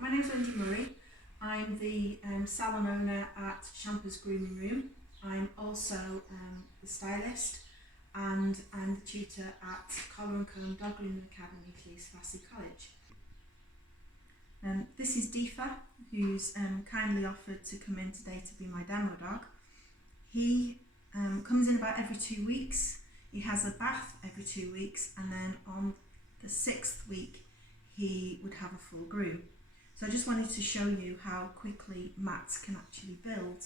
my name's Wendy Murray. I'm the salon owner at Champers Grooming Room. I'm also the stylist and I'm the tutor at Collar and Comb Dog Grooming Academy, Clears College. This is Deefa, who's kindly offered to come in today to be my demo dog. He comes in about every 2 weeks. He has a bath every 2 weeks, and then on the 6th week he would have a full groom. So I just wanted to show you how quickly mats can actually build.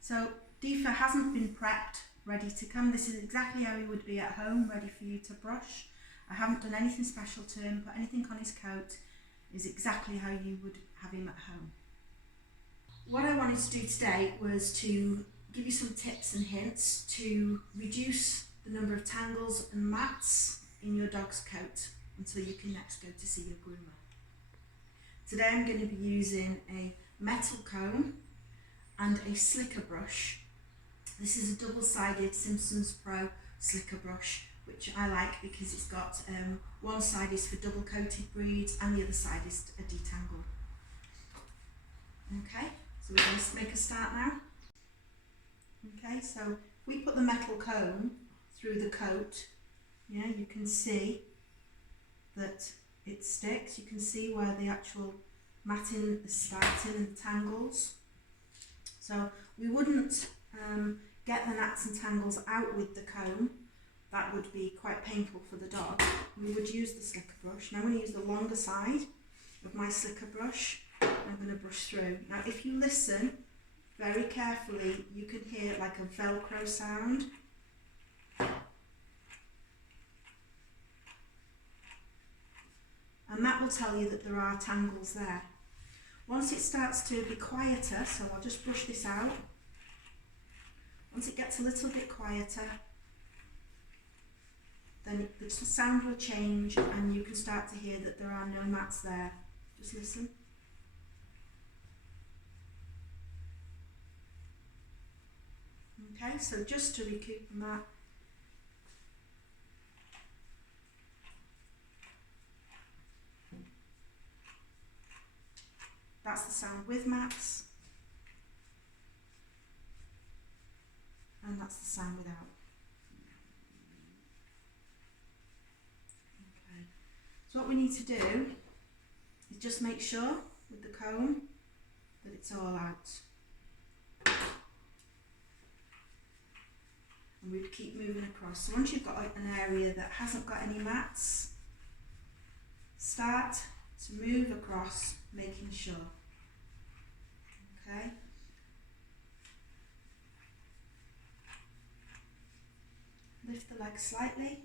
So Deefa hasn't been prepped, ready to come. This is exactly how he would be at home, ready for you to brush. I haven't done anything special to him, put anything on his coat. Is exactly how you would have him at home. What I wanted to do today was to give you some tips and hints to reduce the number of tangles and mats in your dog's coat until you can next go to see your groomer. Today I'm going to be using a metal comb and a slicker brush. This is a double-sided Simpsons Pro slicker brush, which I like because it's got one side is for double coated breeds and the other side is a detangle. Okay, so we're going to make a start now. Okay, so if we put the metal comb through the coat, yeah, you can see that it sticks. You can see where the actual matting is starting and the tangles. So we wouldn't get the gnats and tangles out with the comb. That would be quite painful for the dog. We would use the slicker brush. Now I'm going to use the longer side of my slicker brush. I'm going to brush through. Now if you listen very carefully, you can hear like a Velcro sound. And that will tell you that there are tangles there. Once it starts to be quieter, so I'll just brush this out. Once it gets a little bit quieter, then the sound will change and you can start to hear that there are no mats there. Just listen. Okay, so just to recoup on that, that's the sound with mats, and that's the sound without. Okay. So what we need to do is just make sure with the comb that it's all out. And we'd keep moving across. So once you've got an area that hasn't got any mats, start to move across, making sure. Okay. Lift the leg slightly.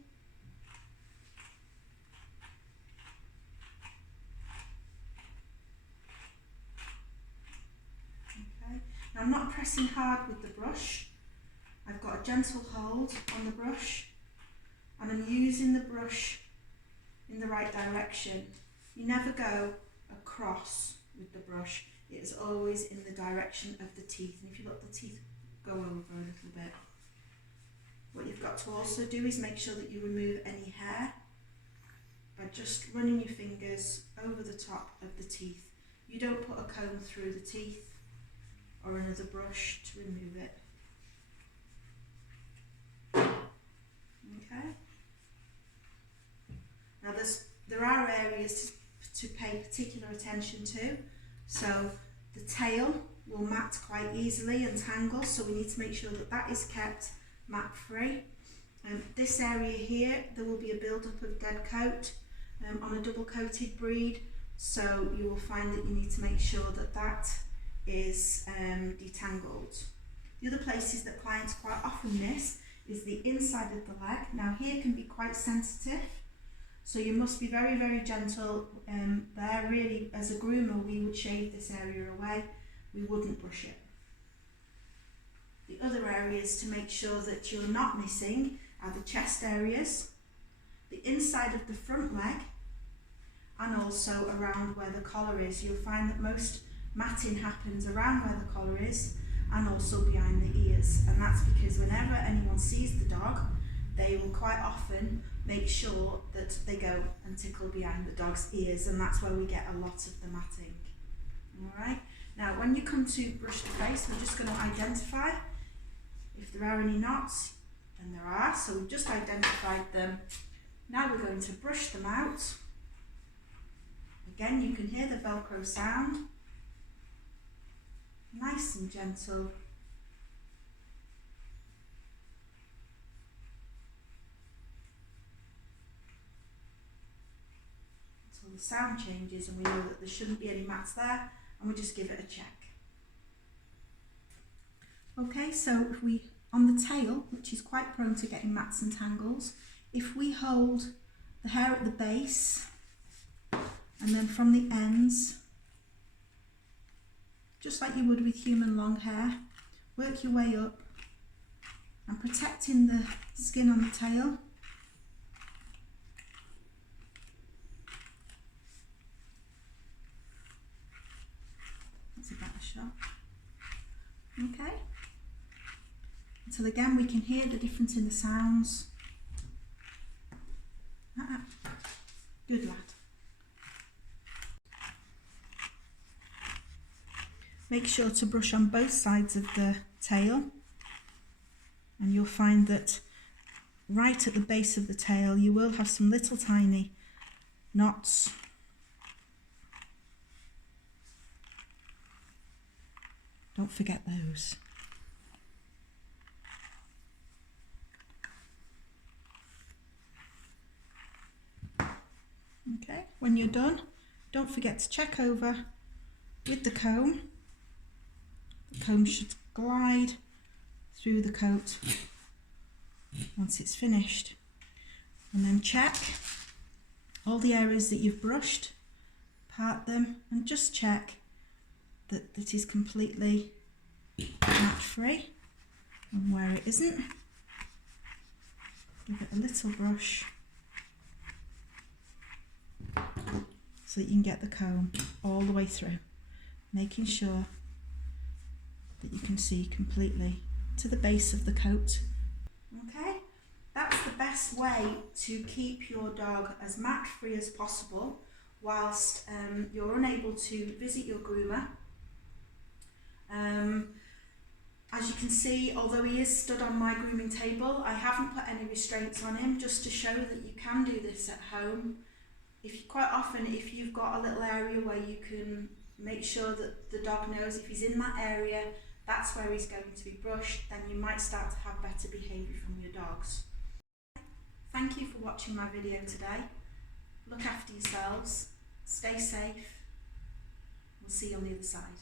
Okay. Now I'm not pressing hard with the brush. I've got a gentle hold on the brush and I'm using the brush in the right direction. You never go across with the brush, it is always in the direction of the teeth, and if you let the teeth go over a little bit. What you've got to also do is make sure that you remove any hair by just running your fingers over the top of the teeth. You don't put a comb through the teeth or another brush to remove it. Okay. Now there are areas to pay particular attention to. So the tail will mat quite easily and tangle, so we need to make sure that that is kept mat free. This area here, there will be a build-up of dead coat on a double coated breed, so you will find that you need to make sure that that is detangled. The other places that clients quite often miss is the inside of the leg. Now here can be quite sensitive, so you must be very, very gentle there. Really, as a groomer, we would shave this area away, we wouldn't brush it. The other areas to make sure that you're not missing are the chest areas, the inside of the front leg, and also around where the collar is. You'll find that most matting happens around where the collar is and also behind the ears, and that's because whenever anyone sees the dog, they will quite often make sure that they go and tickle behind the dog's ears, and that's where we get a lot of the matting. Alright, now when you come to brush the face, we're just going to identify if there are any knots, and there are, so we've just identified them. Now we're going to brush them out. Again, you can hear the Velcro sound, nice and gentle. Until the sound changes and we know that there shouldn't be any mats there, and we just give it a check. Okay, so if we, on the tail, which is quite prone to getting mats and tangles, if we hold the hair at the base and then from the ends, just like you would with human long hair, work your way up and protecting the skin on the tail. That's a better shot. Okay. Until again we can hear the difference in the sounds. Good lad. Make sure to brush on both sides of the tail, and you'll find that right at the base of the tail you will have some little tiny knots. Don't forget those. Okay, when you're done, don't forget to check over with the comb. The comb should glide through the coat once it's finished. And then check all the areas that you've brushed, part them, and just check that it is completely mat free. And where it isn't, give it a little brush so that you can get the comb all the way through, making sure that you can see completely to the base of the coat. Okay, that's the best way to keep your dog as mat free as possible whilst you're unable to visit your groomer. As you can see, although he is stood on my grooming table, I haven't put any restraints on him, just to show that you can do this at home. Quite often, if you've got a little area where you can make sure that the dog knows if he's in that area, that's where he's going to be brushed, then you might start to have better behaviour from your dogs. Thank you for watching my video today. Look after yourselves, stay safe, we'll see you on the other side.